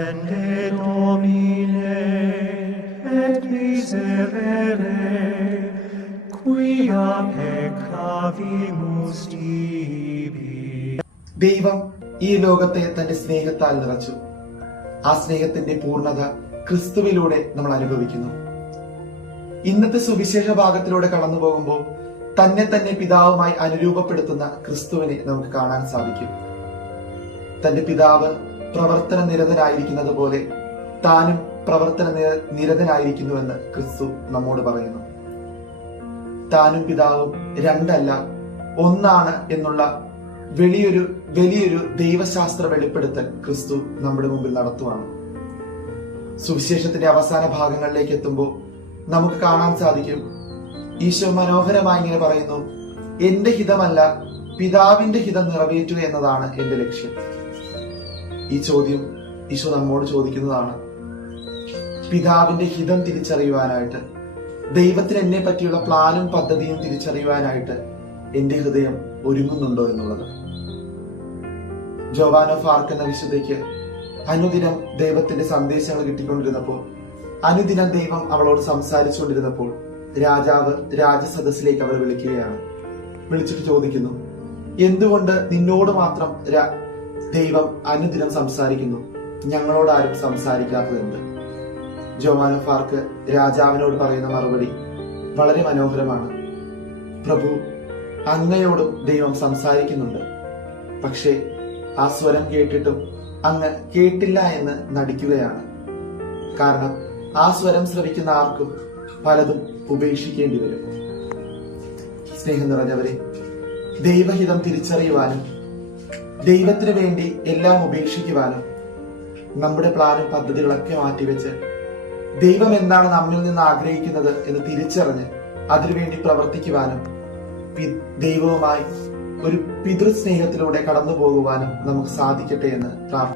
Domine et miserere, quia peccavimus tibi. ദൈവം ഈ ലോകത്തെ തന്റെ സ്നേഹത്താൽ നിറച്ചു. ആ സ്നേഹത്തിന്റെ പൂർണ്ണത ക്രിസ്തുവിലൂടെ നമ്മൾ അനുഭവിക്കുന്നു. ഇന്നത്തെ സുവിശേഷ ഭാഗത്തിലൂടെ കടന്നു പോകുമ്പോൾ തന്നെ പിതാവുമായി അനുരൂപപ്പെടുത്തുന്ന ക്രിസ്തുവിനെ നമുക്ക് കാണാൻ സാധിക്കും. തന്റെ പിതാവ് പ്രവർത്തന നിരതനായിരിക്കുന്നത് പോലെ താനും പ്രവർത്തന നിരതനായിരിക്കുന്നുവെന്ന് ക്രിസ്തു നമ്മോട് പറയുന്നു. താനും പിതാവും രണ്ടല്ല, ഒന്നാണ് എന്നുള്ള വലിയൊരു ദൈവശാസ്ത്ര വെളിപ്പെടുത്തൽ ക്രിസ്തു നമ്മുടെ മുമ്പിൽ നടത്തുവാണ്. സുവിശേഷത്തിന്റെ അവസാന ഭാഗങ്ങളിലേക്ക് എത്തുമ്പോൾ നമുക്ക് കാണാൻ സാധിക്കും, ഈശോ മനോഹരമായി ഇങ്ങനെ പറയുന്നു, എന്റെ ഹിതമല്ല പിതാവിന്റെ ഹിതം നിറവേറ്റുക എന്നതാണ് എന്റെ ലക്ഷ്യം. ഈ ചോദ്യം ഈശോ നമ്മോട് ചോദിക്കുന്നതാണ്. പിതാവിന്റെ ഹിതം തിരിച്ചറിയുവാനായിട്ട്, ദൈവത്തിന് എന്നെ പറ്റിയുള്ള പ്ലാനും പദ്ധതിയും തിരിച്ചറിയുവാനായിട്ട് എന്റെ ഹൃദയം ഒരുങ്ങുന്നുണ്ടോ എന്നുള്ളത്. ജോവാൻ ഓഫ് ആർക്ക് എന്ന വിശുദ്ധയ്ക്ക് അനുദിനം ദൈവത്തിന്റെ സന്ദേശങ്ങൾ കിട്ടിക്കൊണ്ടിരുന്നപ്പോൾ, അനുദിനം ദൈവം അവളോട് സംസാരിച്ചുകൊണ്ടിരുന്നപ്പോൾ രാജാവ് രാജസദസ്സിലേക്ക് അവളെ വിളിക്കുകയാണ്. വിളിച്ചിട്ട് ചോദിക്കുന്നു, എന്തുകൊണ്ട് നിന്നോട് മാത്രം ദൈവം അനുദിനം സംസാരിക്കുന്നു, ഞങ്ങളോട് ആരും സംസാരിക്കാത്തതുണ്ട്? ജോവാൻ ഓഫ് ആർക്ക് രാജാവിനോട് പറയുന്ന മറുപടി വളരെ മനോഹരമാണ്. പ്രഭു, അങ്ങയോടും ദൈവം സംസാരിക്കുന്നുണ്ട്, പക്ഷേ ആ സ്വരം കേട്ടിട്ടും അങ്ങ് കേട്ടില്ല എന്ന് നടിക്കുകയാണ്. കാരണം ആ സ്വരം ശ്രവിക്കുന്ന ആർക്കും പലതും ഉപേക്ഷിക്കേണ്ടി വരും. സ്നേഹം നിറഞ്ഞവരെ, ദൈവഹിതം തിരിച്ചറിയുവാനും ദൈവത്തിന് വേണ്ടി എല്ലാം ഉപേക്ഷിക്കുവാനും നമ്മുടെ പ്ലാനും പദ്ധതികളൊക്കെ മാറ്റിവെച്ച് ദൈവം എന്താണ് നമ്മിൽ നിന്ന് ആഗ്രഹിക്കുന്നത് എന്ന് തിരിച്ചറിഞ്ഞ് അതിനുവേണ്ടി പ്രവർത്തിക്കുവാനും ദൈവവുമായി ഒരു പിതൃസ്നേഹത്തിലൂടെ കടന്നു പോകുവാനും നമുക്ക് സാധിക്കട്ടെ എന്ന് പ്രാർത്ഥിക്കുന്നു.